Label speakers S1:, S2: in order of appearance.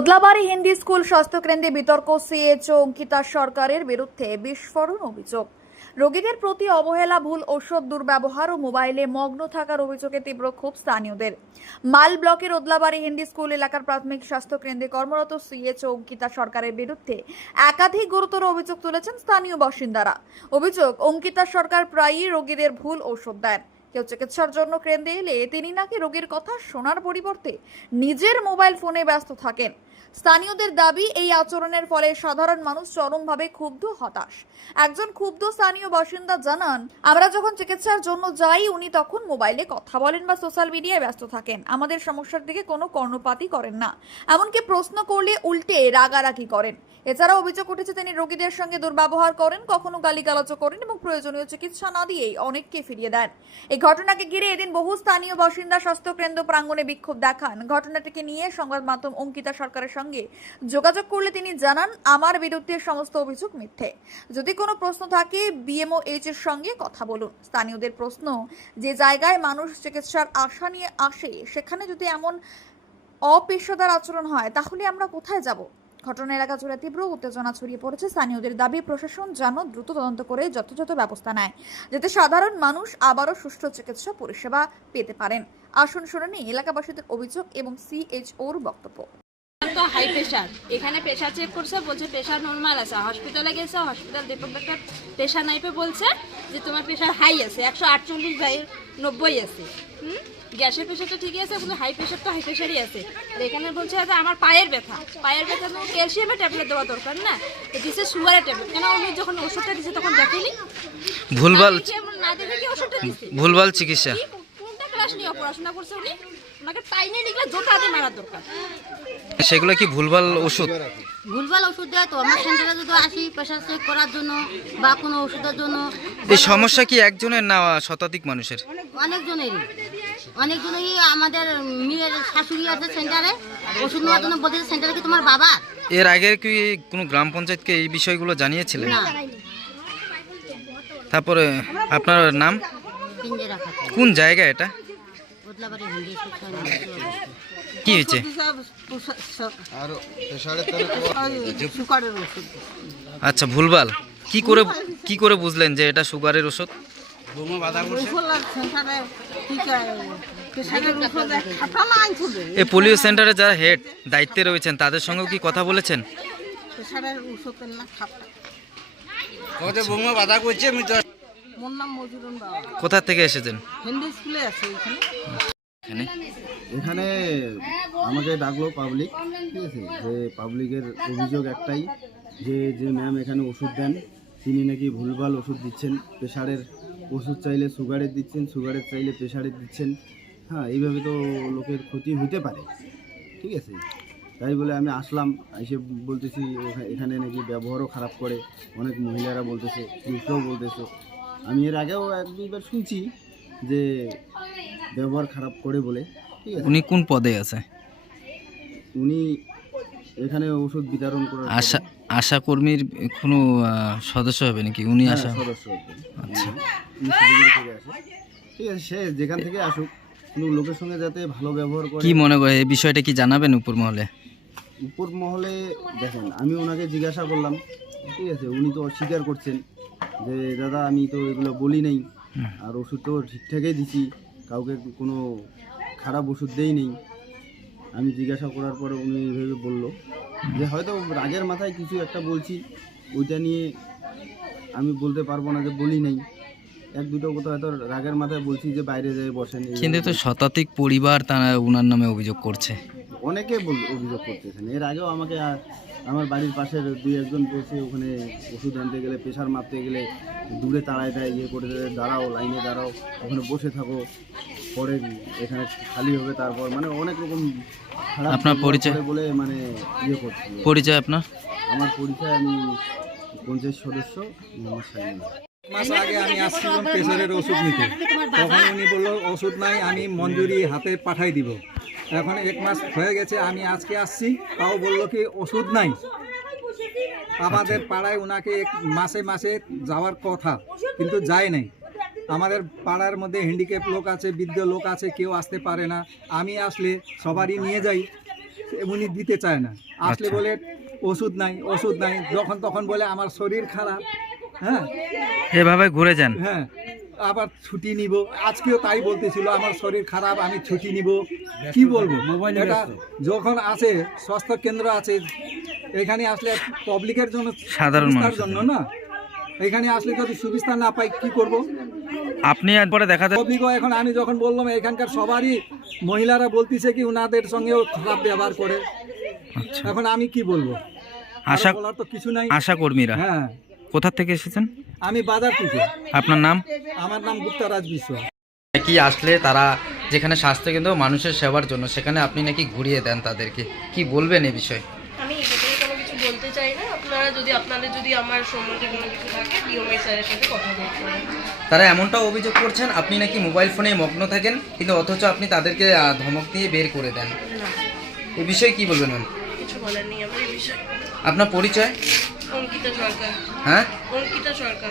S1: Odlabari Hindi school স্বাস্থ্যকেন্দ্রে বিতর্ক সিএচও অঙ্কিতা সরকারের বিরুদ্ধে বিস্ফোরণ অভিযোগ। রোগীদের প্রতি অবহেলা, ভুল ঔষধ দুর্ব্যবহার ও মোবাইলে মগ্ন থাকার অভিযোগে তীব্র ক্ষোভ স্থানীয়দের। মাল ব্লকের ওদলাবাড়ি হিন্দি স্কুল এলাকার প্রাথমিক স্বাস্থ্য কেন্দ্রে কর্মরত সিএচও অঙ্কিতা সরকারের বিরুদ্ধে একাধিক গুরুতর অভিযোগ তুলেছেন স্থানীয় বাসিন্দারা। অভিযোগ, অঙ্কিতা সরকার প্রায়ই রোগীদের ভুল ঔষধ দেন। কেউ চিকিৎসার জন্য কেন্দ্রে এলে তিনি নাকি রোগীর কথা শোনার পরিবর্তে নিজের মোবাইল ফোনে ব্যস্ত থাকেন। স্থানীয়দের দাবি, এই আচরণের ফলে সাধারণ মানুষ চরমভাবে ক্ষুব্ধ, হতাশ। একজন ক্ষুব্ধ স্থানীয় বাসিন্দা জানান, আমরা যখন চিকিৎসার জন্য যাই, উনি তখন মোবাইলে কথা বলেন বা সোশ্যাল মিডিয়ায় ব্যস্ত থাকেন। আমাদের সমস্যার দিকে কোনো কর্ণপাতই করেন না। এমনকি প্রশ্ন করলে উল্টে রাগারাগি করেন। এছাড়া অভিযোগ উঠেছে, তিনি রোগীদের সঙ্গে দুর্ব্যবহার করেন, কখনো গালিগালাজও করেন এবং প্রয়োজনীয় চিকিৎসা না দিয়েই অনেককে ফিরিয়ে দেন। এই ঘটনাকে ঘিরে এদিন বহু স্থানীয় বাসিন্দা স্বাস্থ্যকেন্দ্র প্রাঙ্গণে বিক্ষোভ দেখান। ঘটনাটিকে নিয়ে সংবাদ মাধ্যম অঙ্কিতা সরকারের সঙ্গে যোগাযোগ করলে তিনি জানান, আমার বিরুদ্ধে সমস্ত অভিযোগ মিথ্যে। যদি কোনো প্রশ্ন থাকে বিএমও এইচ এর সঙ্গে কথা বলুন। স্থানীয়দের প্রশ্ন, যে জায়গায় মানুষ চিকিৎসার আশা নিয়ে আসে, সেখানে যদি এমন অপেশাদার আচরণ হয়, তাহলে আমরা কোথায় যাব? ঘটনা এলাকা জুড়ে তীব্র উত্তেজনা ছড়িয়ে পড়েছে। স্থানীয়দের দাবি, প্রশাসন যেন দ্রুত তদন্ত করে যথাযথ ব্যবস্থা নেয়, যাতে সাধারণ মানুষ আবারও সুষ্ঠু চিকিৎসা পরিষেবা পেতে পারেন। আসুন শুনে এলাকাবাসীদের অভিযোগ এবং সিএইচওর বক্তব্য।
S2: তো হাই প্রেশার এখানে প্রেশার চেক করছে বলছে প্রেশার নর্মাল আছে। হসপিটালে গেছে হসপিটাল একটা প্রেশার নাইপে বলছে যে তোমার প্রেশার হাই আছে একশো আটচল্লিশ বাই নব্বই আছে। হুম? গ্যাসের প্রেশারটা ঠিকই আছে কিন্তু হাই প্রেশার তো হাই প্রেশারই আছে। আর এখানে বলছে যে আমার পায়ের ব্যথা। পায়ের ব্যথা তো ক্যালসিয়ামের ট্যাবলেট দেওয়া দরকার না? দিচ্ছে সুগারের ট্যাবলেট কেন উনি যখন ওষুধটা দিচ্ছে তখন দেখেনি?
S3: ভুলভাল
S2: না দেখে- কি ওষুধটা দিচ্ছে
S3: ভুলভাল চিকিৎসা।
S2: কোনটা ক্লাস নিয়ে পড়াশোনা করছে উনি? ওনাকে পাইনে লিখলে জোতা দিয়ে মারার দরকার।
S3: সেগুলো কি ভুলভাল ওষুধ?
S4: ভুলভাল ওষুধ দেয় তো আমরা সেন্টারে যদি আসি প্রেশার চেক করার জন্য বা কোনো ওষুধের জন্য।
S3: এই সমস্যা কি একজনের না শতাধিক মানুষের?
S4: অনেকজনেরই। অনেকজনেরই আমাদের মেয়ের শাশুড়ি আছে সেন্টারে ওষুধ নেওয়ার জন্য বলতেছে সেন্টারে কি তোমার বাবা?
S3: এর আগে কি কোনো গ্রাম পঞ্চায়েতকে এই বিষয়গুলো জানিয়েছিলেন?
S4: না।
S3: তারপরে আপনার নাম? কোন জায়গা এটা? কি হয়েছে? আচ্ছা ভুলভাল। কি করে কি করে বুঝলেন যে এটা সুগারের ওষুধ? এই পোলিও সেন্টারে যারা হেড দায়িত্বে রয়েছেন তাদের সঙ্গেও কি কথা বলেছেন?
S5: বাধা করছে আমি তো
S4: মোর নাম মজুরন বাবা।
S3: কোথা থেকে এসেছেন?
S4: হিন্দি স্কুলে আছে এখানে।
S3: এখানে?
S6: এখানে আমাকে ডাকলো পাবলিক ঠিক আছে? যে পাবলিকের অভিযোগ একটাই যে যে ম্যাম এখানে ওষুধ দেন তিনি নাকি ভুলভাল ওষুধ দিচ্ছেন প্রেশারের ওষুধ চাইলে সুগারের দিচ্ছেন সুগারের চাইলে প্রেশারের দিচ্ছেন। হ্যাঁ এইভাবে তো লোকের ক্ষতি হতে পারে ঠিক আছে? তাই বলে আমি আসলাম এসে বলতেছি এখা- এখানে নাকি ব্যবহারও খারাপ করে। অনেক মহিলারা বলতেছে পুরুষরাও বলতেছে। আমি এর আগেও এক দুইবার শুনছি যে ব্যবহার খারাপ করে বলে ঠিক আছে?
S3: উনি কোন পদে আছে?
S6: উনি এখানে ওষুধ বিতরণ করার
S3: আশা আশা কর্মীর কোনো সদস্য হবে নাকি? উনি
S6: হ্যাঁ,
S3: আশা
S6: সদস্য একজন।
S3: আচ্ছা।
S6: ঠিক আছে সে যেখান থেকে আসুক কিন্তু লোকের সঙ্গে যাতে ভালো ব্যবহার করে।
S3: কি মনে করে? এই বিষয়টা কি জানাবেন উপর মহলে
S6: উপর মহলে দেখেন আমি ওনাকে জিজ্ঞাসা করলাম ঠিক আছে উনি তো অস্বীকার করছেন যে দাদা আমি তো এগুলো বলি নাই আর ওষুধ তো ঠিকঠাকই দিছি কাউকে কোনো খারাপ ওষুধ দেই নেই। আমি জিজ্ঞাসা করার পরে উনি এইভাবে বলল যে হয়তো রাগের মাথায় কিছু একটা বলছি ওইটা নিয়ে আমি বলতে পারব না যে বলি নাই। এক দুটো কথা হয়তো রাগের মাথায় বলছি যে বাইরে যেয়ে বসেন।
S3: কিন্তু তো শতাধিক পরিবার তারা উনার নামে অভিযোগ করছে।
S6: অনেকে বল- অভিযোগ করতেছেন। এর আগেও আমাকে আমার বাড়ির পাশের দুই একজন বসে ওখানে ওষুধ আনতে গেলে প্রেশার মাপতে গেলে দূরে তাড়ায় দেয় ইয়ে করে দেয় দাঁড়াও লাইনে দাঁড়াও ওখানে বসে থাকো। পরে এখানে খালি হবে তারপর মানে অনেক রকম
S3: আপনার পরিচয়?
S6: বলে মানে ইয়ে করছে।
S3: পরিচয় আপনার?
S6: আমার পরিচয় আমি পঞ্চায়েত সদস্য মোহাম্মদ
S5: মাস আগে আমি আসছিলাম প্রেশারের ওষুধ নিতে। তখন উনি বলল ওষুধ নাই আমি মঞ্জুরি হাতে পাঠাই দিব। এখন এক মাস হয়ে গেছে আমি আজকে আসছি তাও বলল কি ওষুধ নাই। আমাদের পাড়ায় ওনাকে এক মাসে মাসে যাওয়ার কথা কিন্তু যায় নাই। আমাদের পাড়ার মধ্যে হ্যান্ডিক্যাপ লোক আছে বৃদ্ধ লোক আছে কেউ আসতে পারে না। আমি আসলে সবারই নিয়ে যাই উনি দিতে চায় না। আসলে
S3: আচ্ছা।
S5: বলে ওষুধ নাই ওষুধ নাই। যখন তখন বলে আমার শরীর খারাপ। হ্যাঁ।
S3: এভাবে ঘুরে যান।
S5: হ্যাঁ। আবার ছুটি নিব। আজকেও তাই বলতেছিল আমার শরীর খারাপ আমি ছুটি নিব। কি বলব? এটা যখন আছে স্বাস্থ্য কেন্দ্র আছে এখানে আসলে পাবলিকের জন্য
S3: সাধারণ মানুষের
S5: জন্য না? এখানে আসলে যদি সুবিধা না পাই কি করব?
S3: আপনি এরপরে দেখা
S5: পাবলিকও এখন আমি যখন বললাম এখানকার সবারই মহিলারা বলতেছে কি ওনাদের সঙ্গেও খারাপ ব্যবহার করে।
S3: আচ্ছা।
S5: এখন আমি কি বলব?
S3: আশা
S5: বলার তো কিছু নাই।
S3: আশা কর্মীরা
S5: হ্যাঁ।
S3: কোথা থেকে এসেছেন?
S5: আমি বাজার থেকে
S3: আপনার নাম?
S5: আমার নাম গুপ্তারাজ বিশ্বাস
S3: কি আসলে তারা যেখানে স্বাস্থ্যকেন্দ্র মানুষের সেবার জন্য সেখানে আপনি নাকি ঘুরিয়ে দেন তাদেরকে? কি বলবেন এ বিষয়ে?
S7: আমি এ ব্যাপারে কোনো কিছু বলতে চাই না। আপনারা যদি আপনাদের যদি আমার সম্বন্ধে কোনো কিছু থাকে ডিওমআই স্যারের সাথে কথা বলতে পারেন
S3: তারা এমনটাও অভিযোগ করছেন আপনি নাকি মোবাইল ফোনে মগ্ন থাকেন কিন্তু অথচ আপনি তাদেরকে আহ, ধমক দিয়ে বের করে দেন।
S7: না।
S3: এ বিষয়ে কি বলবেন ম্যাম
S7: কিছু বলার নেই আমার এই বিষয়ে।
S3: আপনার পরিচয়?
S7: অঙ্কিতা সরকার।
S3: হ্যাঁ?
S7: অঙ্কিতা সরকার।